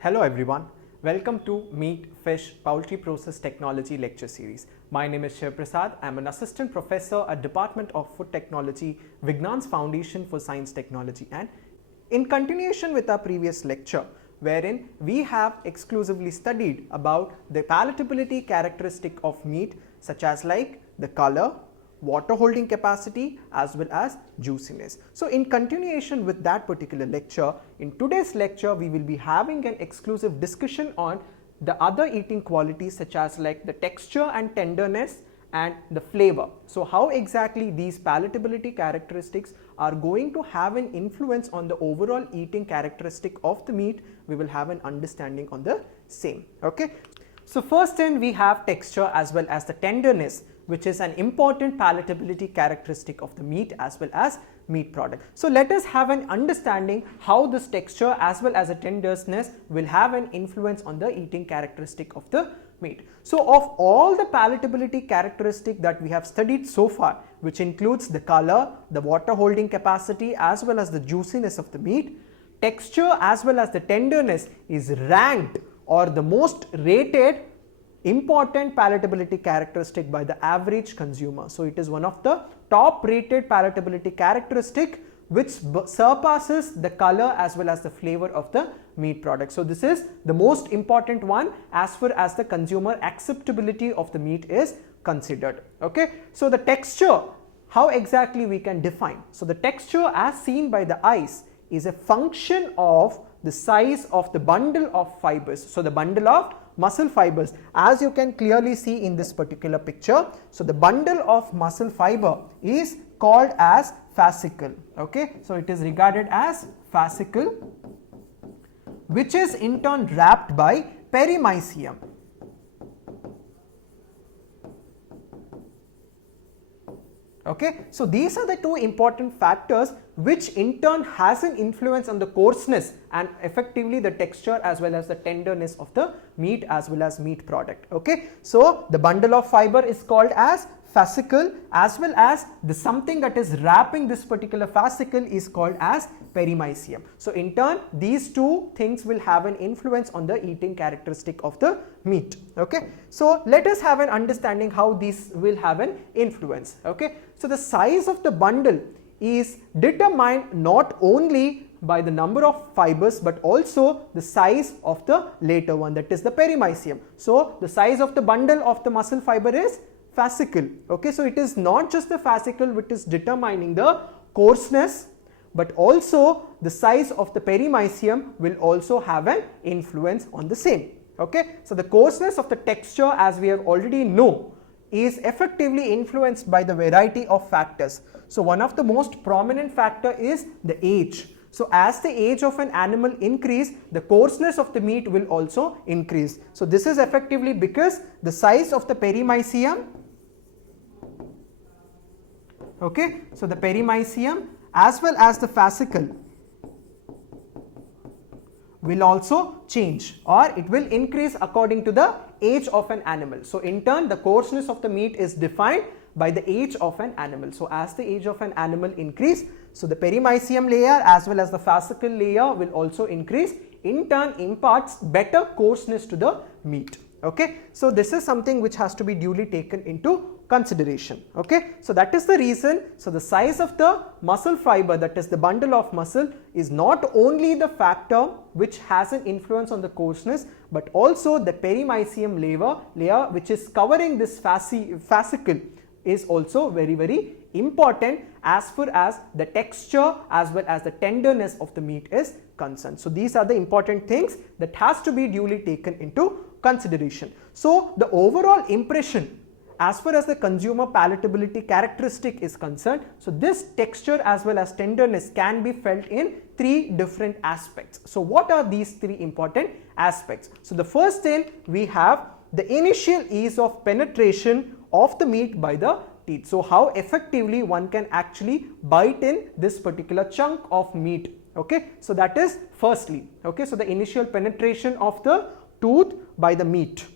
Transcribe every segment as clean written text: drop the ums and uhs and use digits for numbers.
Hello everyone, welcome to Meat, Fish, Poultry Process Technology lecture series. My name is Shiv Prasad. I am an assistant professor at Department of Food Technology, Vignan's Foundation for Science Technology, and in continuation with our previous lecture, wherein we have exclusively studied about the palatability characteristic of meat, such as like the color, water holding capacity, as well as juiciness. So in continuation with that particular lecture, in today's lecture we will be having an exclusive discussion on the other eating qualities, such as like the texture and tenderness and the flavor. So how exactly these palatability characteristics are going to have an influence on the overall eating characteristic of the meat, we will have an understanding on the same. Okay, so first then we have texture as well as the tenderness, which is an important palatability characteristic of the meat as well as meat product. So let us have an understanding how this texture as well as the tenderness will have an influence on the eating characteristic of the meat. So of all the palatability characteristic that we have studied so far, which includes the color, the water holding capacity, as well as the juiciness of the meat, texture as well as the tenderness is ranked or the most rated important palatability characteristic by the average consumer. So it is one of the top rated palatability characteristic which surpasses the color as well as the flavor of the meat product. So this is the most important one as far as the consumer acceptability of the meat is considered. Okay, so the texture, how exactly we can define? So the texture as seen by the eyes is a function of the size of the bundle of fibers. So the bundle of muscle fibers, as you can clearly see in this particular picture. So the bundle of muscle fiber is called as fascicle. Okay, so it is regarded as fascicle, which is in turn wrapped by perimycium. Okay, so these are the two important factors which in turn has an influence on the coarseness and effectively the texture as well as the tenderness of the meat as well as meat product. Okay, so the bundle of fiber is called as fascicle, as well as the something that is wrapping this particular fascicle is called as perimycium. So in turn these two things will have an influence on the eating characteristic of the meat. Okay, so let us have an understanding how these will have an influence. Okay, so the size of the bundle is determined not only by the number of fibers but also the size of the later one, that is the perimycium. So the size of the bundle of the muscle fiber is fascicle. Okay, so it is not just the fascicle which is determining the coarseness, but also the size of the perimycium will also have an influence on the same. Okay, so the coarseness of the texture, as we have already know, is effectively influenced by the variety of factors. So one of the most prominent factor is the age. So as the age of an animal increase, the coarseness of the meat will also increase. So this is effectively because the size of the perimycium, okay, so the perimycium as well as the fascicle will also change, or it will increase according to the age of an animal. So in turn the coarseness of the meat is defined by the age of an animal. So as the age of an animal increase, so the perimycium layer as well as the fascicle layer will also increase, in turn imparts better coarseness to the meat. Okay, so this is something which has to be duly taken into consideration. Okay, so that is the reason. So the size of the muscle fiber, that is the bundle of muscle, is not only the factor which has an influence on the coarseness, but also the perimycium layer which is covering this fascicle is also very important as far as the texture as well as the tenderness of the meat is concerned. So these are the important things that has to be duly taken into consideration. So the overall impression as far as the consumer palatability characteristic is concerned, so this texture as well as tenderness can be felt in three different aspects. So what are these three important aspects? So the first thing, we have the initial ease of penetration of the meat by the teeth. So how effectively one can actually bite in this particular chunk of meat. Okay, so that is firstly. Okay, so the initial penetration of the tooth by the meat.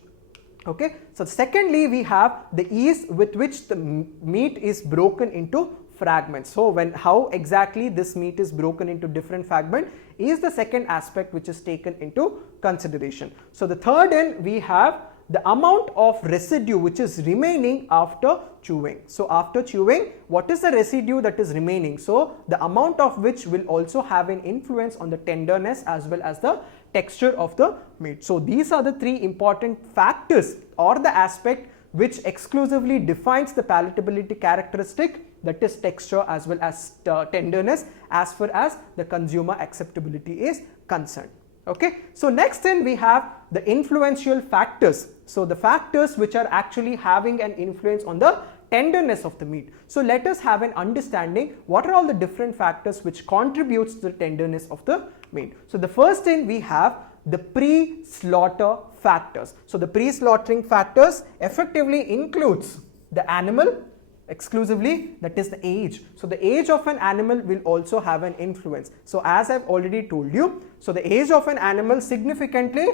Okay, so secondly, we have the ease with which the meat is broken into fragments. So how exactly this meat is broken into different fragments is the second aspect which is taken into consideration. So the third end, we have the amount of residue which is remaining after chewing. So after chewing, what is the residue that is remaining? So the amount of which will also have an influence on the tenderness as well as the texture of the meat. So these are the three important factors or the aspect which exclusively defines the palatability characteristic, that is texture as well as tenderness, as far as the consumer acceptability is concerned. Okay, so next then we have the influential factors. So the factors which are actually having an influence on the tenderness of the meat. So let us have an understanding what are all the different factors which contributes to the tenderness of the meat. So the first thing, we have the pre-slaughter factors. So the pre-slaughtering factors effectively includes the animal exclusively, that is the age. So the age of an animal will also have an influence. So as I've already told you, so the age of an animal significantly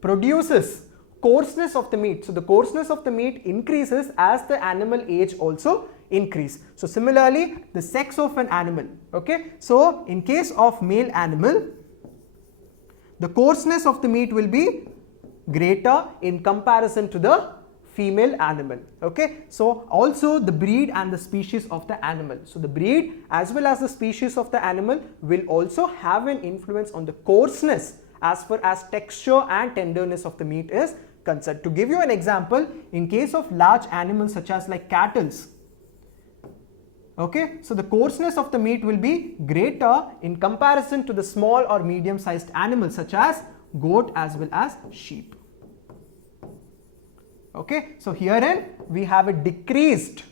produces coarseness of the meat. So the coarseness of the meat increases as the animal age also increase. So similarly, the sex of an animal. Okay, so in case of male animal, the coarseness of the meat will be greater in comparison to the female animal. Okay, so also the breed and the species of the animal. So the breed as well as the species of the animal will also have an influence on the coarseness as far as texture and tenderness of the meat is concerned. To give you an example, in case of large animals such as like cattle, okay, so the coarseness of the meat will be greater in comparison to the small or medium sized animals such as goat as well as sheep. Okay, so herein we have a decreased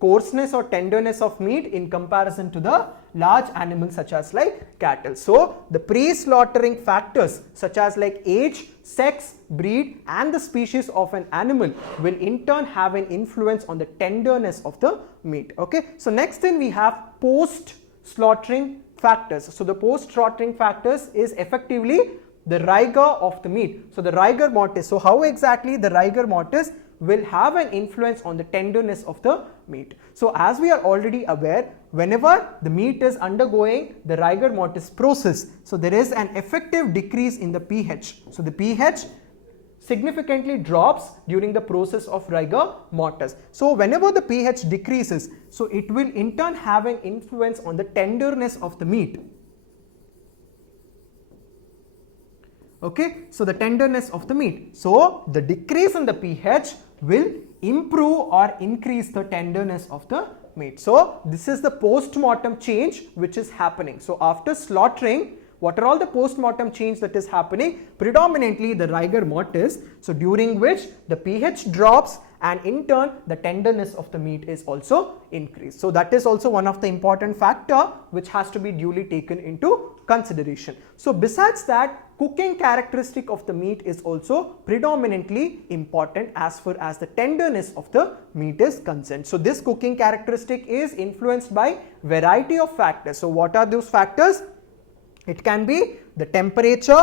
coarseness or tenderness of meat in comparison to the large animals such as like cattle. So the pre-slaughtering factors such as like age, sex, breed and the species of an animal will in turn have an influence on the tenderness of the meat. Okay, so next thing, we have post-slaughtering factors. So the post-slaughtering factors is effectively the rigor of the meat. So the rigor mortis. So how exactly the rigor mortis will have an influence on the tenderness of the meat. So as we are already aware, whenever the meat is undergoing the rigor mortis process, so there is an effective decrease in the pH. So the pH significantly drops during the process of rigor mortis. So whenever the pH decreases, so it will in turn have an influence on the tenderness of the meat. Okay, so the tenderness of the meat. So the decrease in the pH will improve or increase the tenderness of the meat. So this is the post-mortem change which is happening. So after slaughtering, what are all the post-mortem change that is happening? Predominantly the rigor mortis, so during which the pH drops and in turn the tenderness of the meat is also increased. So that is also one of the important factor which has to be duly taken into consideration. So besides that, cooking characteristic of the meat is also predominantly important as far as the tenderness of the meat is concerned. So this cooking characteristic is influenced by variety of factors. So what are those factors? It can be the temperature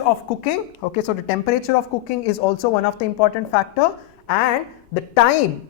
of cooking. Okay, so the temperature of cooking is also one of the important factor, and the time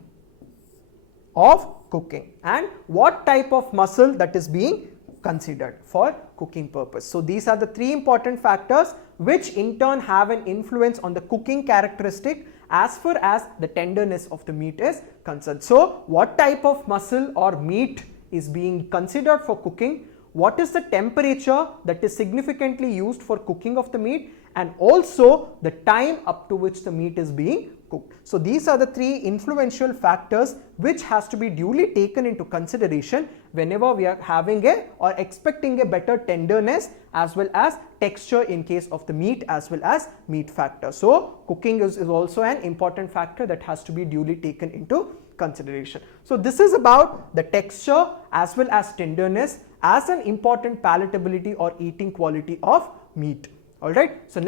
of cooking and what type of muscle that is being considered for cooking purpose. So these are the three important factors which in turn have an influence on the cooking characteristic as far as the tenderness of the meat is concerned. So what type of muscle or meat is being considered for cooking, what is the temperature that is significantly used for cooking of the meat, and also the time up to which the meat is being cooked. So these are the three influential factors which has to be duly taken into consideration whenever we are having a or expecting a better tenderness as well as texture in case of the meat as well as meat factor. So cooking is also an important factor that has to be duly taken into consideration. So this is about the texture as well as tenderness as an important palatability or eating quality of meat. Alright, so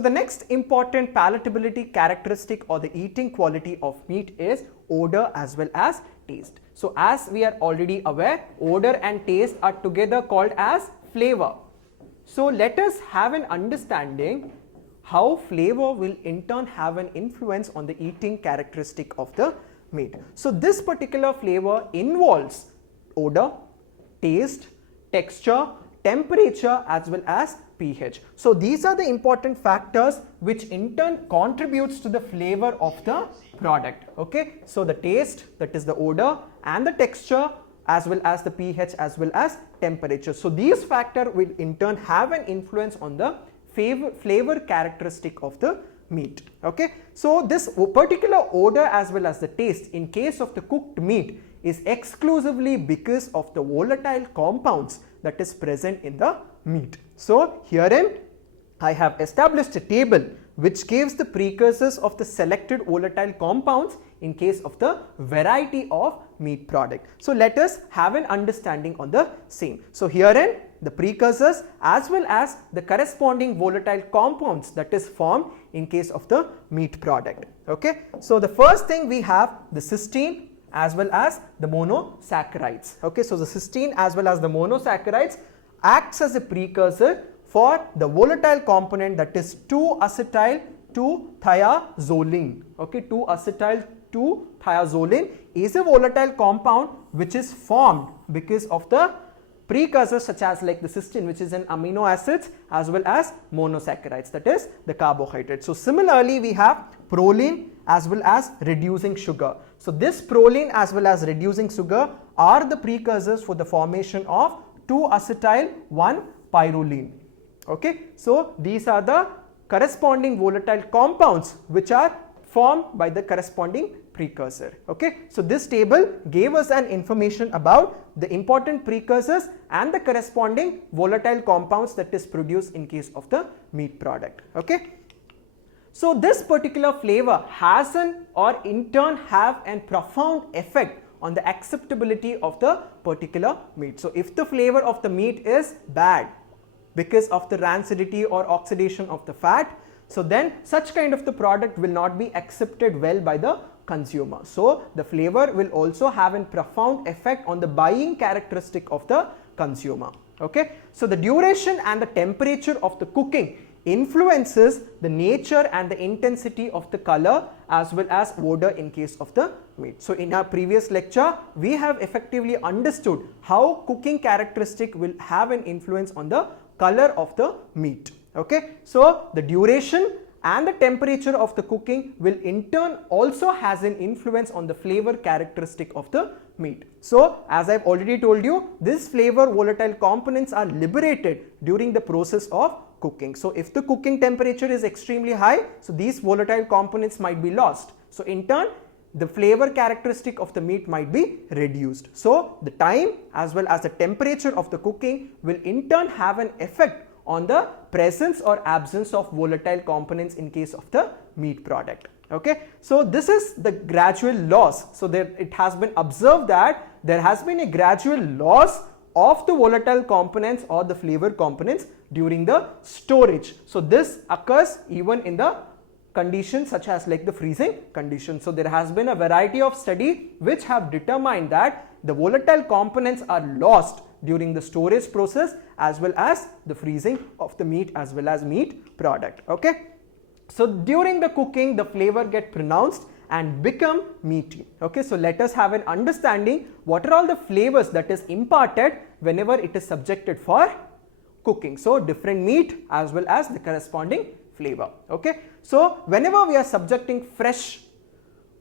the next important palatability characteristic or the eating quality of meat is odor as well as taste. So as we are already aware, odor and taste are together called as flavor. So let us have an understanding how flavor will in turn have an influence on the eating characteristic of the meat. So this particular flavor involves odor, taste, texture, temperature as well as pH. So these are the important factors which in turn contributes to the flavor of the product. Okay, so the taste, that is the odor, and the texture as well as the pH as well as temperature. So these factors will in turn have an influence on the flavor characteristic of the meat. Okay, so this particular odor as well as the taste in case of the cooked meat is exclusively because of the volatile compounds that is present in the meat. So herein I have established a table which gives the precursors of the selected volatile compounds in case of the variety of meat product. So let us have an understanding on the same. So herein the precursors as well as the corresponding volatile compounds that is formed in case of the meat product. Okay, so the first thing we have the cysteine as well as the monosaccharides. Okay, so the cysteine as well as the monosaccharides acts as a precursor for the volatile component that is 2-acetyl 2-thiazoline. Okay, 2-acetyl 2-thiazoline is a volatile compound which is formed because of the precursors such as like the cysteine, which is an amino acids, as well as monosaccharides, that is the carbohydrates. So similarly we have proline as well as reducing sugar. So this proline as well as reducing sugar are the precursors for the formation of 2-acetyl 1-pyrroline. Okay, so these are the corresponding volatile compounds which are formed by the corresponding precursor. Okay, so this table gave us an information about the important precursors and the corresponding volatile compounds that is produced in case of the meat product. Okay, so this particular flavor has an or in turn have a profound effect on the acceptability of the particular meat. So if the flavor of the meat is bad because of the rancidity or oxidation of the fat, so then such kind of the product will not be accepted well by the consumer. So the flavor will also have a profound effect on the buying characteristic of the consumer. Okay, so the duration and the temperature of the cooking influences the nature and the intensity of the color as well as odor in case of the meat. So in our previous lecture we have effectively understood how cooking characteristic will have an influence on the color of the meat. Okay, so the duration and the temperature of the cooking will in turn also has an influence on the flavor characteristic of the meat. So as I've already told you, this flavor volatile components are liberated during the process of cooking. So if the cooking temperature is extremely high, so these volatile components might be lost. So in turn the flavor characteristic of the meat might be reduced. So the time as well as the temperature of the cooking will in turn have an effect on the presence or absence of volatile components in case of the meat product. Okay, so this is the gradual loss. So there it has been observed that there has been a gradual loss of the volatile components or the flavor components during the storage. So this occurs even in the conditions such as like the freezing condition. So there has been a variety of study which have determined that the volatile components are lost during the storage process as well as the freezing of the meat as well as meat product. Okay, so during the cooking the flavor get pronounced and become meaty. Okay, so let us have an understanding what are all the flavors that is imparted whenever it is subjected for cooking. So different meat as well as the corresponding flavor. Okay, so whenever we are subjecting fresh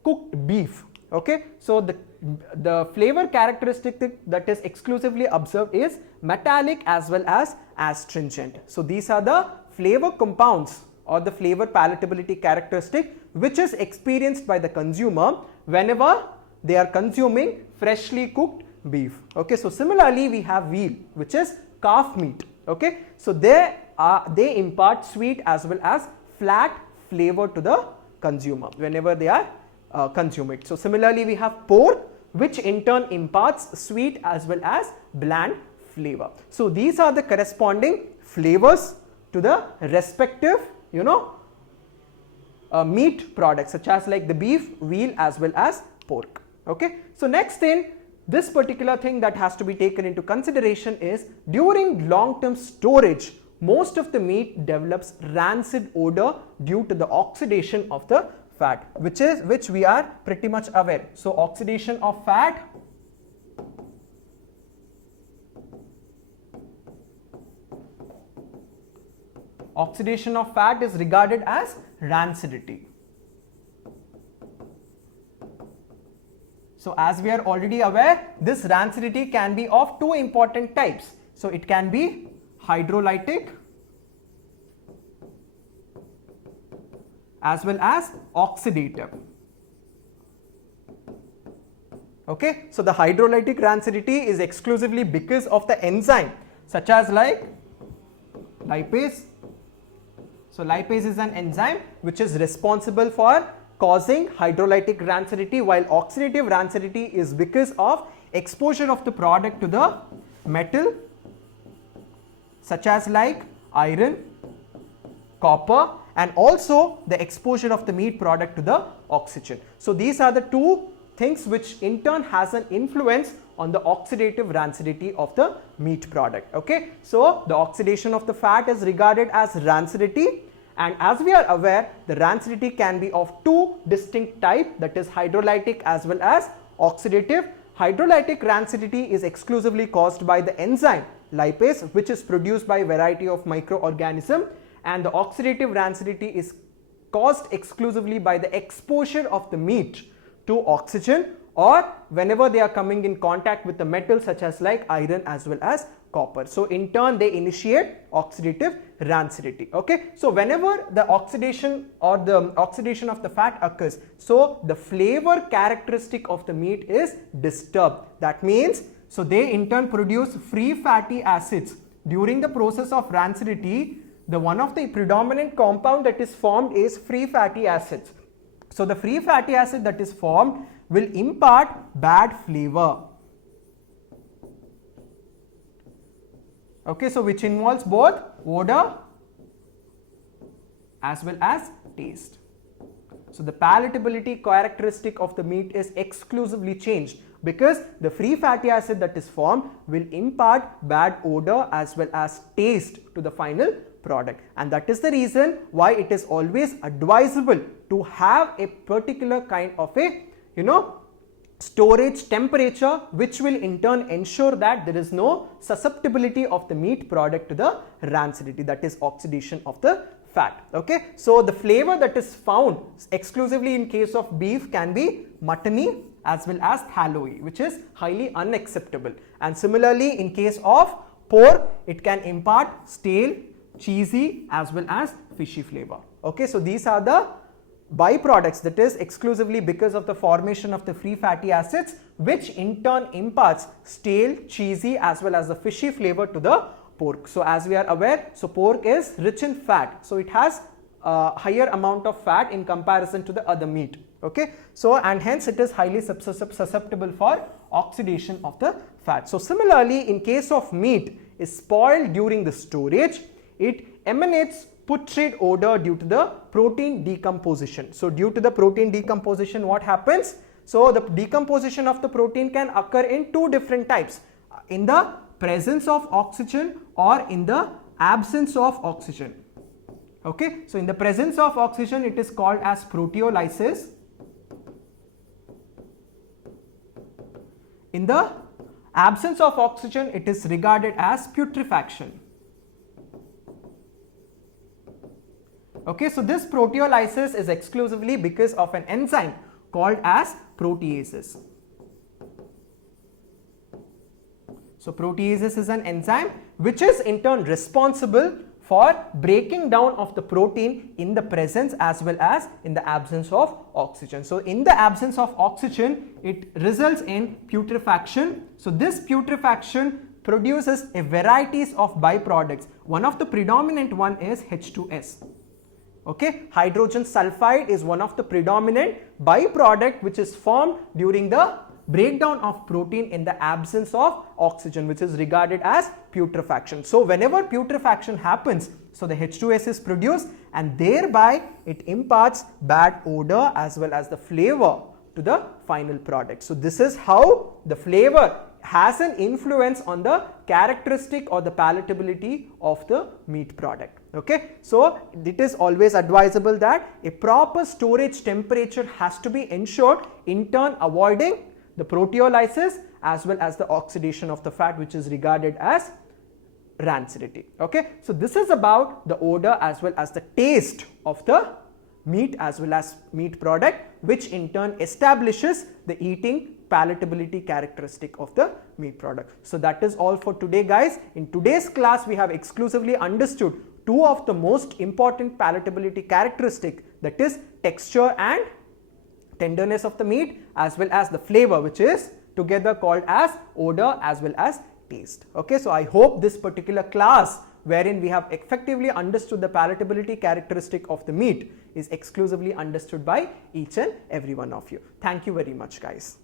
cooked beef, okay, so the flavor characteristic that is exclusively observed is metallic as well as astringent. So these are the flavor compounds or the flavor palatability characteristic which is experienced by the consumer whenever they are consuming freshly cooked beef. Okay, so similarly we have veal, which is calf meat. Okay, so they impart sweet as well as flat flavor to the consumer whenever they are consume it. So similarly we have pork, which in turn imparts sweet as well as bland flavor. So these are the corresponding flavors to the respective meat products such as like the beef, veal as well as pork. Okay, so next thing, this particular thing that has to be taken into consideration is during long-term storage most of the meat develops rancid odor due to the oxidation of the fat, which we are pretty much aware. So oxidation of fat is regarded as rancidity. So as we are already aware, this rancidity can be of two important types. So it can be hydrolytic as well as oxidative. Okay, so the hydrolytic rancidity is exclusively because of the enzyme such as like lipase. So lipase is an enzyme which is responsible for causing hydrolytic rancidity, while oxidative rancidity is because of exposure of the product to the metal such as like iron, copper, and also the exposure of the meat product to the oxygen. So these are the two things which in turn has an influence on the oxidative rancidity of the meat product. Okay, so the oxidation of the fat is regarded as rancidity, and as we are aware, the rancidity can be of two distinct types, that is hydrolytic as well as oxidative. Hydrolytic rancidity is exclusively caused by the enzyme lipase, which is produced by a variety of microorganisms, and the oxidative rancidity is caused exclusively by the exposure of the meat to oxygen, or whenever they are coming in contact with the metal such as like iron as well as copper. So in turn they initiate oxidative rancidity. Okay, so whenever the oxidation or the oxidation of the fat occurs, so the flavor characteristic of the meat is disturbed. That means, so they in turn produce free fatty acids. During the process of rancidity, the one of the predominant compound that is formed is free fatty acids. So the free fatty acid that is formed will impart bad flavor. Okay, so which involves both odor as well as taste. So the palatability characteristic of the meat is exclusively changed because the free fatty acid that is formed will impart bad odor as well as taste to the final product, and that is the reason why it is always advisable to have a particular kind of a storage temperature, which will in turn ensure that there is no susceptibility of the meat product to the rancidity, that is oxidation of the fat. Okay, so the flavor that is found exclusively in case of beef can be muttony as well as tallowy, which is highly unacceptable, and similarly in case of pork it can impart stale, cheesy as well as fishy flavor. Okay, so these are the byproducts, that is exclusively because of the formation of the free fatty acids, which in turn imparts stale, cheesy as well as the fishy flavor to the pork. So as we are aware, so pork is rich in fat, so it has a higher amount of fat in comparison to the other meat. Okay, so and hence it is highly susceptible for oxidation of the fat. So similarly in case of meat is spoiled during the storage, it emanates putrid odor due to the protein decomposition. So due to the protein decomposition, what happens? So the decomposition of the protein can occur in two different types, in the presence of oxygen or in the absence of oxygen. Okay, so in the presence of oxygen it is called as proteolysis. In the absence of oxygen it is regarded as putrefaction. Okay, so this proteolysis is exclusively because of an enzyme called as proteases. So proteases is an enzyme which is in turn responsible for breaking down of the protein in the presence as well as in the absence of oxygen. So in the absence of oxygen it results in putrefaction. So this putrefaction produces a varieties of byproducts. One of the predominant one is H2S. Okay, hydrogen sulfide is one of the predominant byproduct which is formed during the breakdown of protein in the absence of oxygen, which is regarded as putrefaction. So whenever putrefaction happens, so the H2S is produced and thereby it imparts bad odor as well as the flavor to the final product. So this is how the flavor has an influence on the characteristic or the palatability of the meat product. Okay, so it is always advisable that a proper storage temperature has to be ensured, in turn avoiding the proteolysis as well as the oxidation of the fat, which is regarded as rancidity. Okay, so this is about the odor as well as the taste of the meat as well as meat product, which in turn establishes the eating palatability characteristic of the meat product. So that is all for today, guys. In today's class, we have exclusively understood two of the most important palatability characteristic, that is texture and tenderness of the meat, as well as the flavor, which is together called as odor as well as taste. Okay, so I hope this particular class, wherein we have effectively understood the palatability characteristic of the meat, is exclusively understood by each and every one of you. Thank you very much, guys.